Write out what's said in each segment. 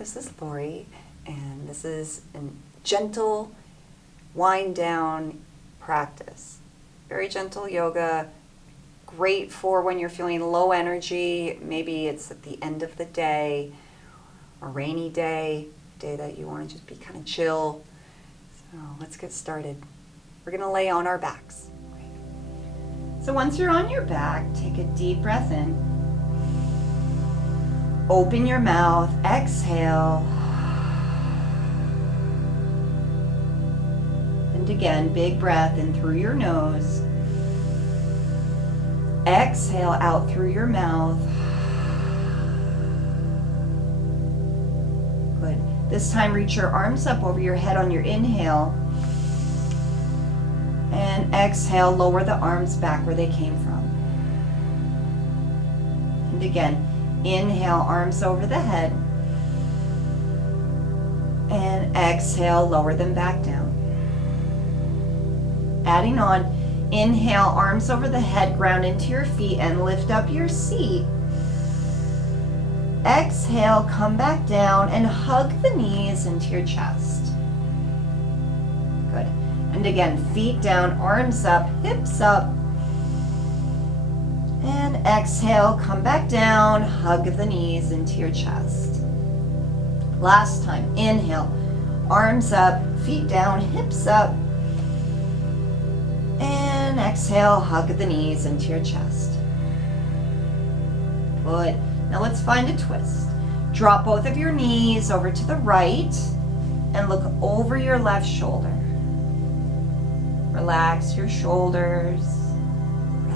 This is Lori, and this is a gentle wind down practice. Very gentle yoga, great for when you're feeling low energy. Maybe it's at the end of the day, a rainy day that you want to just be kind of chill. So let's get started. We're going to lay on our backs. So once you're on your back, take a deep breath in. Open your mouth, exhale. And again, big breath in through your nose. Exhale out through your mouth. Good. This time, reach your arms up over your head on your inhale. And exhale, lower the arms back where they came from. And again, inhale, arms over the head. And exhale, lower them back down. Adding on, inhale, arms over the head, ground into your feet and lift up your seat. Exhale, come back down and hug the knees into your chest. Good. And again, feet down, arms up, hips up. And exhale, come back down, hug the knees into your chest. Last time, inhale, arms up, feet down, hips up. And exhale, hug the knees into your chest. Good. Now let's find a twist. Drop both of your knees over to the right and look over your left shoulder. Relax your shoulders.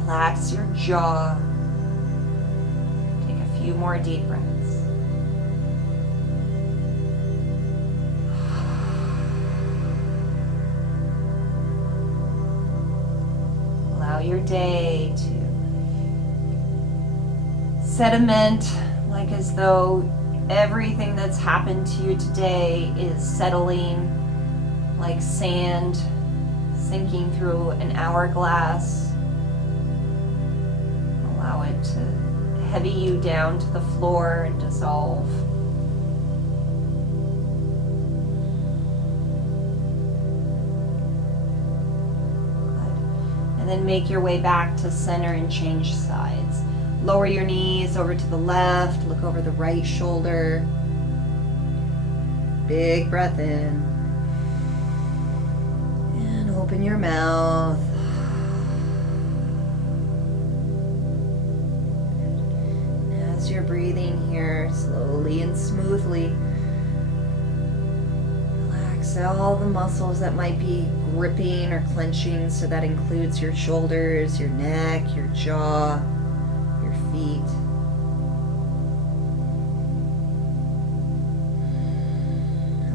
Relax your jaw. Take a few more deep breaths. Allow your day to sediment, like as though everything that's happened to you today is settling like sand sinking through an hourglass. Allow it to heavy you down to the floor and dissolve. Good. And then make your way back to center and change sides. Lower your knees over to the left, look over the right shoulder. Big breath in. And open your mouth. As you're breathing here, slowly and smoothly, relax all the muscles that might be gripping or clenching. So that includes your shoulders, your neck, your jaw, your feet.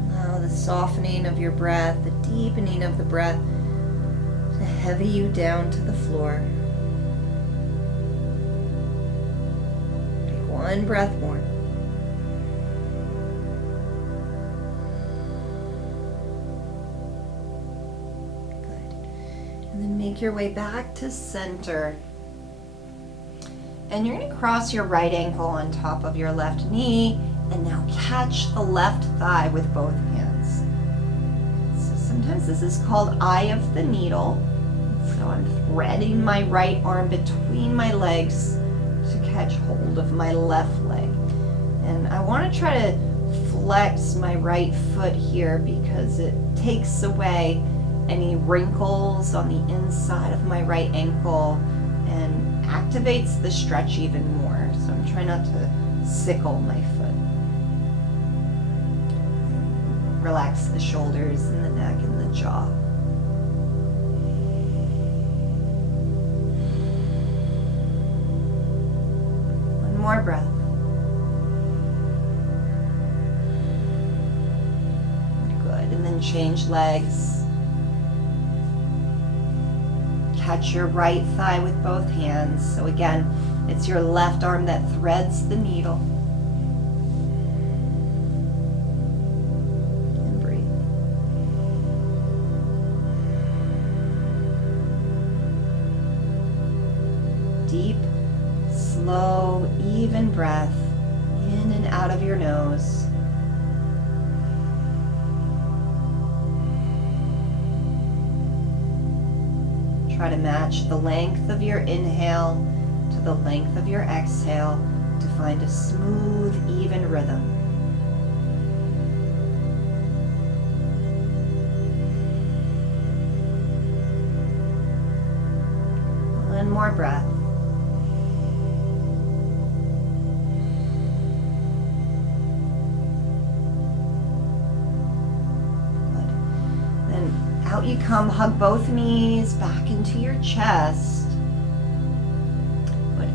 Allow the softening of your breath, the deepening of the breath to heavy you down to the floor. One breath more. Good. And then make your way back to center. And you're going to cross your right ankle on top of your left knee and now catch the left thigh with both hands. So sometimes this is called eye of the needle. So I'm threading my right arm between my legs to catch hold of my left leg. And I want to try to flex my right foot here because it takes away any wrinkles on the inside of my right ankle and activates the stretch even more. So I'm trying not to sickle my foot. Relax the shoulders and the neck and the jaw. More breath. Good. And then change legs. Catch your right thigh with both hands. So again, it's your left arm that threads the needle. And breathe. Deep, slow, even breath in and out of your nose. Try to match the length of your inhale to the length of your exhale to find a smooth, even rhythm. One more breath. Good. Then out you come, hug both knees back into your chest. Good.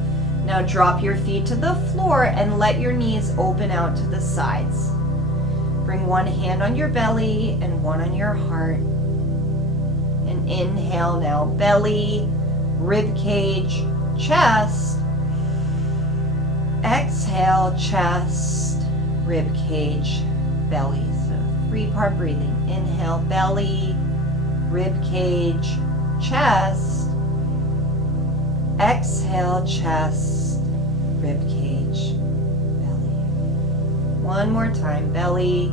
Now drop your feet to the floor and let your knees open out to the sides. Bring one hand on your belly and one on your heart. And inhale now, belly, rib cage, chest. Exhale, chest, rib cage, belly. So 3-part breathing. Inhale, belly, rib cage, chest. Exhale, chest, rib cage, belly. One more time. Belly,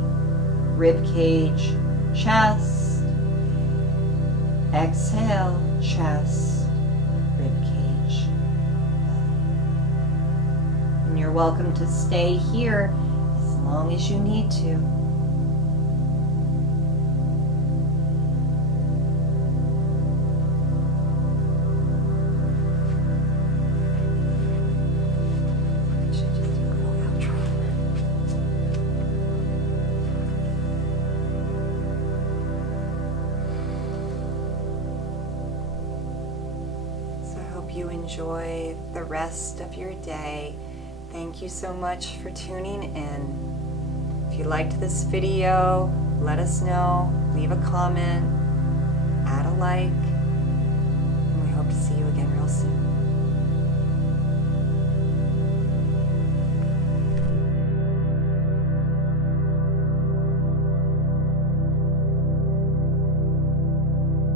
rib cage, chest. Exhale, chest, rib cage, belly. And you're welcome to stay here as long as you need to. You enjoy the rest of your day. Thank you so much for tuning in. If you liked this video, let us know, leave a comment, add a like, and we hope to see you again real soon.